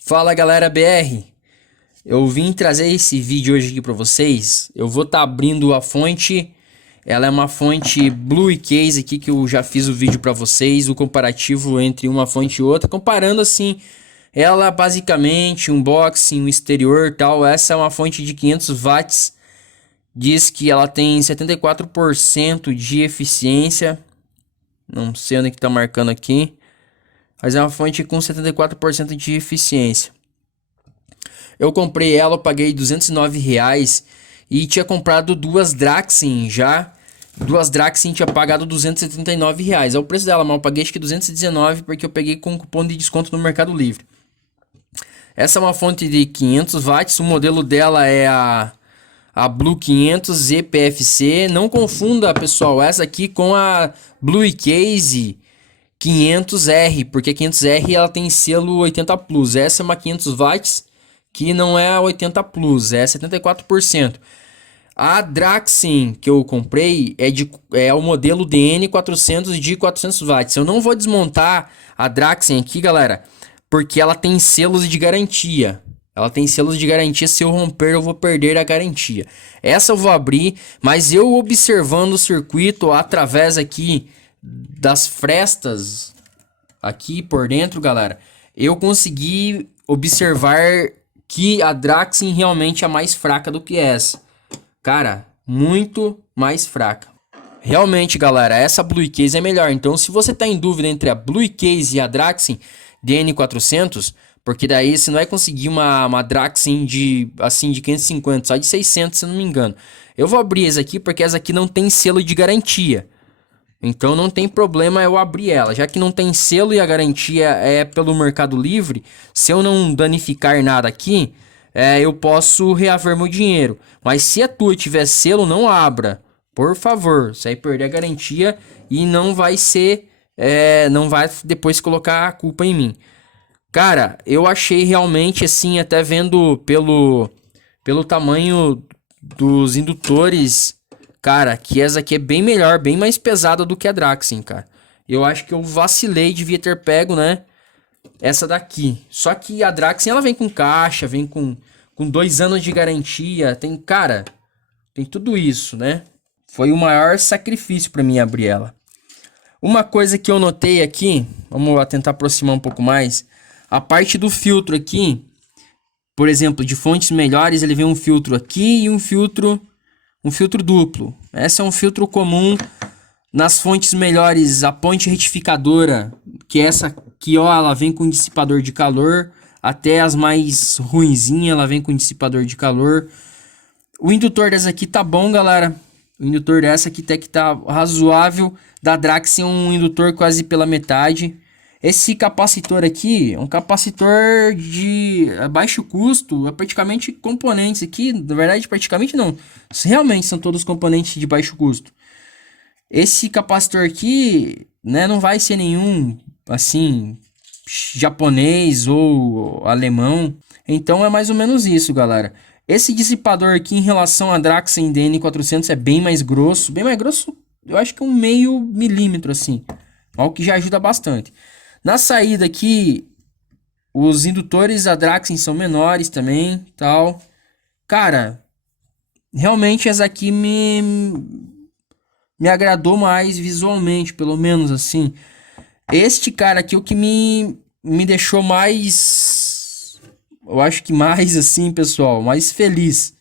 Fala galera BR, eu vim trazer esse vídeo hoje aqui para vocês. Eu vou estar abrindo a fonte, ela é uma fonte Blue Case aqui que eu já fiz o vídeo para vocês, o comparativo entre uma fonte e outra, comparando assim, ela basicamente, unboxing, o exterior tal. Essa é uma fonte de 500 watts, diz que ela tem 74% de eficiência, não sei onde que tá marcando aqui. Mas é uma fonte com 74% de eficiência. Eu comprei ela, eu paguei R$ 209 e tinha comprado duas Draxin já. Duas Draxin tinha pagado R$ 279. É o preço dela, mas eu paguei acho que 219 porque eu peguei com cupom de desconto no Mercado Livre. Essa é uma fonte de 500 watts, o modelo dela é a Blue 500 EPFC. Não confunda, pessoal, essa aqui com a Blue Case 500R, porque a 500R ela tem selo 80 Plus. Essa é uma 500 watts que não é 80 Plus, é 74%. A Draxin que eu comprei é o modelo DN400 de 400 watts. Eu não vou desmontar a Draxin aqui, galera, porque ela tem selos de garantia. Ela tem selos de garantia, se eu romper eu vou perder a garantia. Essa eu vou abrir, mas eu observando o circuito através aqui das frestas aqui por dentro, galera, eu consegui observar que a Draxin realmente é mais fraca do que essa. Cara, muito mais fraca. Realmente, galera, essa Blue Case é melhor. Então, se você tá em dúvida entre a Blue Case e a Draxin DN400, porque daí você não vai conseguir uma Draxin de 550, só de 600, se não me engano. Eu vou abrir essa aqui porque essa aqui não tem selo de garantia. Então não tem problema eu abrir ela, já que não tem selo e a garantia é pelo Mercado Livre. Se eu não danificar nada aqui, eu posso reaver meu dinheiro. Mas se a tua tiver selo, não abra, por favor. Você vai perder a garantia e não vai ser, não vai depois colocar a culpa em mim. Cara, eu achei realmente assim, até vendo pelo tamanho dos indutores, cara, que essa aqui é bem melhor, bem mais pesada do que a Draxin, cara. Eu acho que eu vacilei, devia ter pego, né, essa daqui. Só que a Draxin, ela vem com caixa, vem com 2 anos de garantia, tem, cara, tem tudo isso, né? Foi o maior sacrifício pra mim abrir ela. Uma coisa que eu notei aqui, vamos lá tentar aproximar um pouco mais, a parte do filtro aqui, por exemplo, de fontes melhores, ele vem um filtro aqui e um filtro duplo. Esse é um filtro comum nas fontes melhores. A ponte retificadora, que é essa aqui, ó, ela vem com dissipador de calor. Até as mais ruinzinhas, ela vem com dissipador de calor. O indutor dessa aqui tá bom, galera. O indutor dessa aqui até que tá razoável. Da Draxin é um indutor quase pela metade. Esse capacitor aqui é um capacitor de baixo custo, é praticamente componentes aqui, na verdade praticamente não, realmente são todos componentes de baixo custo. Esse capacitor aqui, né, não vai ser nenhum, assim, japonês ou alemão, então é mais ou menos isso, galera. Esse dissipador aqui em relação à Draxin DN400 é bem mais grosso, eu acho que 0,5 milímetro assim, o que já ajuda bastante. Na saída aqui, os indutores da Draxin são menores também, tal. Cara, realmente essa aqui me agradou mais visualmente, pelo menos assim. Este cara aqui, o que me deixou mais, eu acho que mais assim, pessoal, mais feliz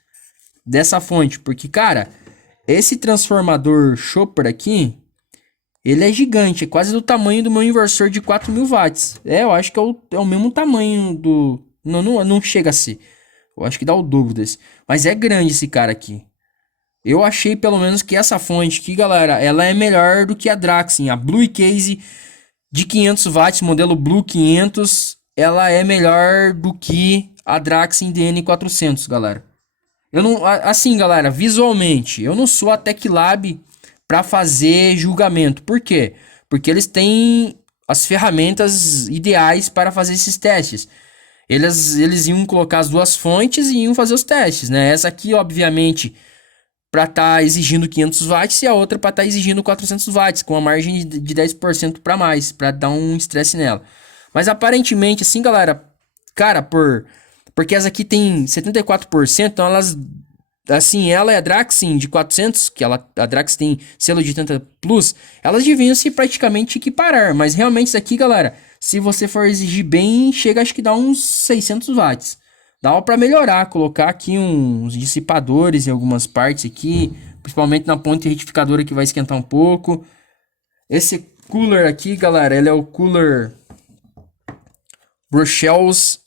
dessa fonte. Porque, cara, esse transformador Chopper aqui, ele é gigante, é quase do tamanho do meu inversor de 4.000 watts. Eu acho que é o mesmo tamanho do... Não chega a ser. Eu acho que dá o dobro desse. Mas é grande esse cara aqui. Eu achei pelo menos que essa fonte aqui, galera, ela é melhor do que a Draxin. A Blue Case de 500 watts, modelo Blue 500, ela é melhor do que a Draxin DN400, galera. Eu não... Assim, galera, visualmente, eu não sou a TecLab para fazer julgamento. Por quê? Porque eles têm as ferramentas ideais para fazer esses testes. Eles iam colocar as duas fontes e iam fazer os testes, né? Essa aqui, obviamente, para estar exigindo 500 watts e a outra para estar exigindo 400 watts, com a margem de 10% para mais, para dar um estresse nela. Mas aparentemente, assim, galera, cara, porque essa aqui tem 74%, então elas, assim, ela é a Draxin de 400, que a Draxin tem selo de 80 Plus, elas deviam se praticamente equiparar, mas realmente isso aqui, galera, se você for exigir bem, chega acho que dá uns 600 watts. Dá pra melhorar, colocar aqui uns dissipadores em algumas partes aqui, principalmente na ponte retificadora que vai esquentar um pouco. Esse cooler aqui, galera, ele é o cooler Bruxelles.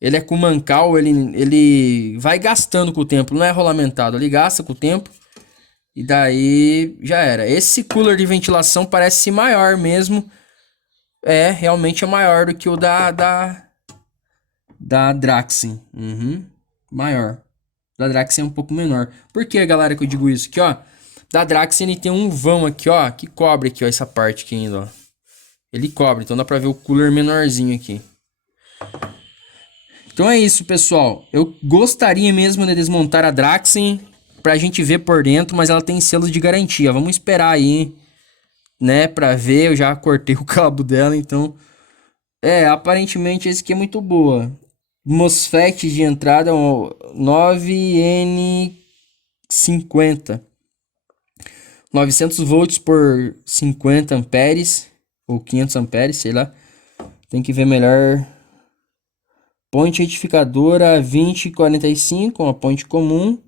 Ele é com mancal, ele vai gastando com o tempo, não é rolamentado, ele gasta com o tempo. E daí já era. Esse cooler de ventilação parece maior mesmo. É, realmente é maior do que o da Draxin. Maior. Da Draxin é um pouco menor. Por que, galera, que eu digo isso? Aqui, ó. Da Draxin ele tem um vão aqui, ó. Que cobre aqui, ó. Essa parte aqui ainda, ó. Ele cobre, então dá pra ver o cooler menorzinho aqui. Então é isso, pessoal. Eu gostaria mesmo de desmontar a Draxin pra gente ver por dentro, mas ela tem selo de garantia. Vamos esperar aí, né, pra ver. Eu já cortei o cabo dela, então... aparentemente esse aqui é muito boa. MOSFET de entrada 9N50. 900 volts por 50 amperes. Ou 500 amperes, sei lá. Tem que ver melhor. Ponte retificadora 2045, uma ponte comum.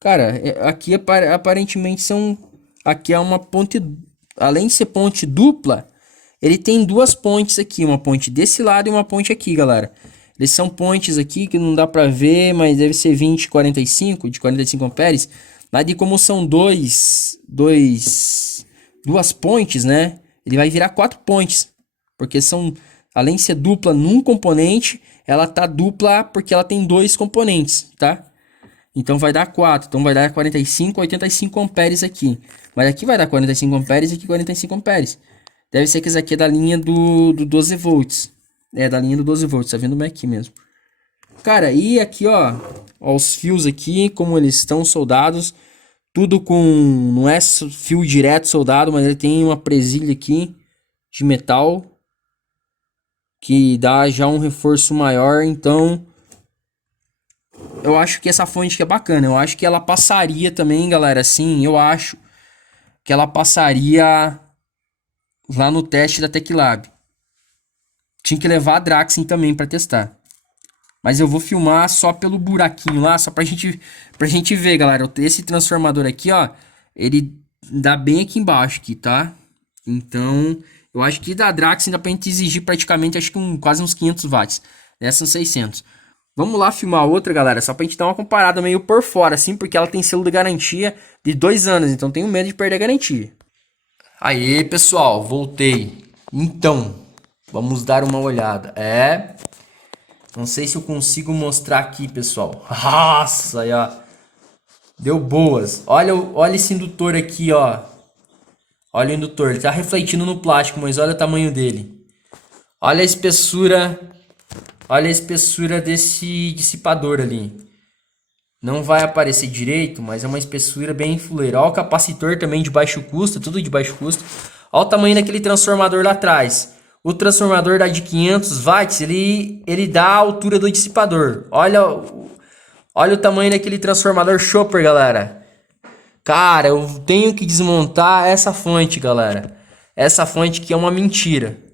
Cara, aqui aparentemente são... Aqui é uma ponte... Além de ser ponte dupla, ele tem duas pontes aqui. Uma ponte desse lado e uma ponte aqui, galera. Eles são pontes aqui que não dá pra ver, mas deve ser 2045, de 45 amperes. Mas de como são duas pontes, né? Ele vai virar 4 pontes. Porque são... Além de ser dupla num componente, ela tá dupla porque ela tem 2 componentes, tá? Então vai dar 4. Então vai dar 45, 85 amperes aqui. Mas aqui vai dar 45 amperes e aqui 45 amperes. Deve ser que esse aqui é da linha do 12 volts. É, da linha do 12 volts. Tá vendo bem aqui mesmo. Cara, e aqui, ó. Ó, os fios aqui, como eles estão soldados. Tudo com... Não é fio direto soldado, mas ele tem uma presilha aqui de metal. Que dá já um reforço maior, então... Eu acho que essa fonte aqui é bacana. Eu acho que ela passaria também, galera. Sim, eu acho que ela passaria lá no teste da Teclab. Tinha que levar a Draxin também para testar. Mas eu vou filmar só pelo buraquinho lá, só pra gente ver, galera. Esse transformador aqui, ó, ele dá bem aqui embaixo, aqui, tá? Então, eu acho que da Draxin dá pra gente exigir praticamente, acho que quase uns 500 watts. Dessas 600. Vamos lá filmar outra, galera, só pra gente dar uma comparada meio por fora, assim, porque ela tem selo de garantia de 2 anos, então tenho medo de perder a garantia. Aê, pessoal, voltei. Então, vamos dar uma olhada. Não sei se eu consigo mostrar aqui, pessoal. Nossa, aí, ó. Deu boas. Olha esse indutor aqui, ó. Olha o indutor, ele tá refletindo no plástico, mas olha o tamanho dele. Olha a espessura. Olha a espessura desse dissipador ali. Não vai aparecer direito, mas é uma espessura bem fuleira. Olha o capacitor também de baixo custo, tudo de baixo custo. Olha o tamanho daquele transformador lá atrás. O transformador da de 500 watts, ele dá a altura do dissipador. Olha o tamanho daquele transformador Chopper, galera. Cara, eu tenho que desmontar essa fonte, galera. Essa fonte que é uma mentira.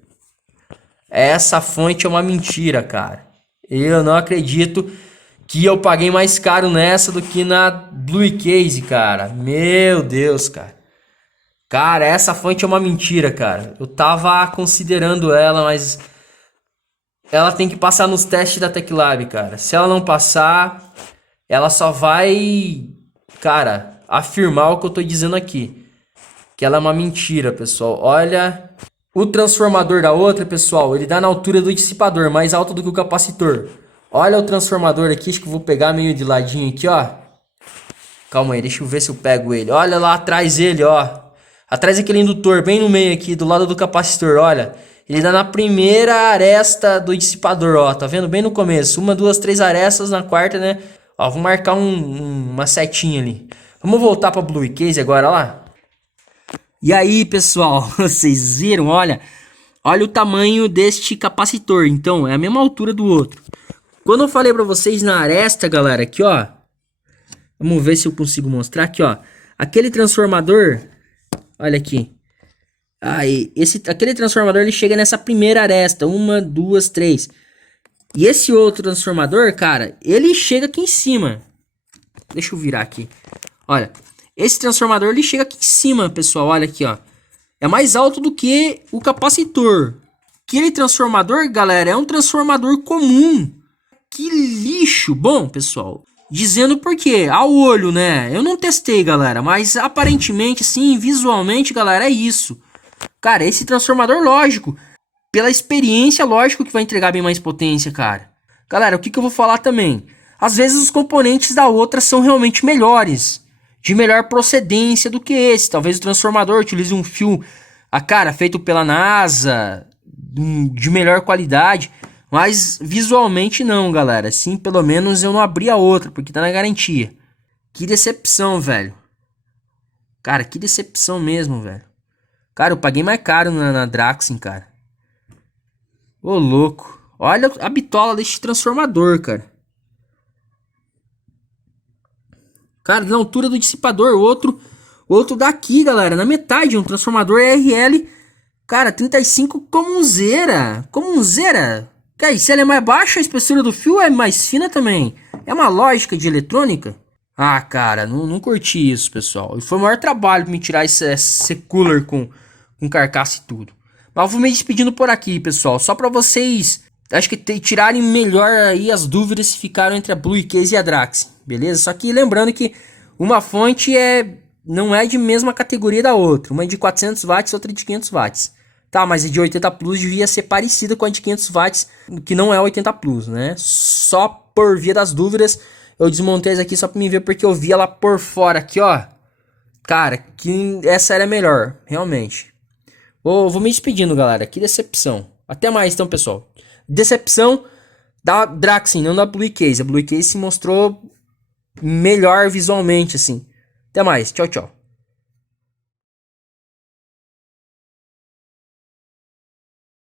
Essa fonte é uma mentira, cara. Eu não acredito que eu paguei mais caro nessa do que na Blue Case, cara. Meu Deus, cara. Cara, essa fonte é uma mentira, cara. Eu tava considerando ela, mas... Ela tem que passar nos testes da Teclab, cara. Se ela não passar, ela só vai... Cara, afirmar o que eu tô dizendo aqui. Que ela é uma mentira, pessoal. Olha... O transformador da outra, pessoal, ele dá na altura do dissipador, mais alto do que o capacitor. Olha o transformador aqui, acho que eu vou pegar meio de ladinho aqui, ó. Calma aí, deixa eu ver se eu pego ele. Olha lá atrás ele, ó. Atrás daquele indutor, bem no meio aqui, do lado do capacitor, olha. Ele dá na primeira aresta do dissipador, ó. Tá vendo? Bem no começo. 1, 2, 3 arestas, na quarta, né? Ó, vou marcar uma setinha ali. Vamos voltar pra Blue Case agora, lá. E aí, pessoal, vocês viram? Olha, Olha o tamanho deste capacitor, então é a mesma altura do outro. Quando eu falei pra vocês na aresta, galera, aqui ó, vamos ver se eu consigo mostrar aqui ó, aquele transformador, olha aqui, aí, aquele transformador ele chega nessa primeira aresta, 1, 2, 3, e esse outro transformador, cara, ele chega aqui em cima, deixa eu virar aqui, olha, esse transformador ele chega aqui em cima, pessoal, olha aqui ó. É mais alto do que o capacitor. Aquele transformador, galera, é um transformador comum. Que lixo. Bom, pessoal, dizendo por quê? Ao olho, né? Eu não testei, galera, mas aparentemente, sim, visualmente, galera, é isso. Cara, esse transformador, lógico, pela experiência, lógico que vai entregar bem mais potência, cara. Galera, o que eu vou falar também? Às vezes os componentes da outra são realmente melhores, de melhor procedência do que esse. Talvez o transformador utilize um fio, cara, feito pela NASA, de melhor qualidade. Mas visualmente não, galera. Assim, pelo menos eu não abri a outra, porque tá na garantia. Que decepção, velho. Cara, que decepção mesmo, velho. Cara, eu paguei mais caro na Draxen, cara. Ô, louco. Olha a bitola deste transformador, cara. Cara, na altura do dissipador, outro daqui, galera, na metade, um transformador RL, cara, 35 comunzeira, cara, e se ela é mais baixa, a espessura do fio é mais fina também, é uma lógica de eletrônica? Ah, cara, não curti isso, pessoal, e foi o maior trabalho pra me tirar esse cooler com carcaça e tudo. Mas eu vou me despedindo por aqui, pessoal, só pra vocês, acho que tirarem melhor aí as dúvidas se ficaram entre a Blue Case e a Draxen. Beleza? Só que lembrando que uma fonte não é de mesma categoria da outra. Uma é de 400 watts, outra é de 500 watts. Tá, mas a de 80 Plus devia ser parecida com a de 500 watts, que não é 80 Plus, né? Só por via das dúvidas, eu desmontei essa aqui só pra me ver, porque eu vi ela por fora aqui, ó. Cara, que essa era melhor, realmente. Vou me despedindo, galera. Que decepção. Até mais, então, pessoal. Decepção da Draxen, não da Blue Case. A Blue Case se mostrou melhor visualmente, assim. Até mais. Tchau, tchau.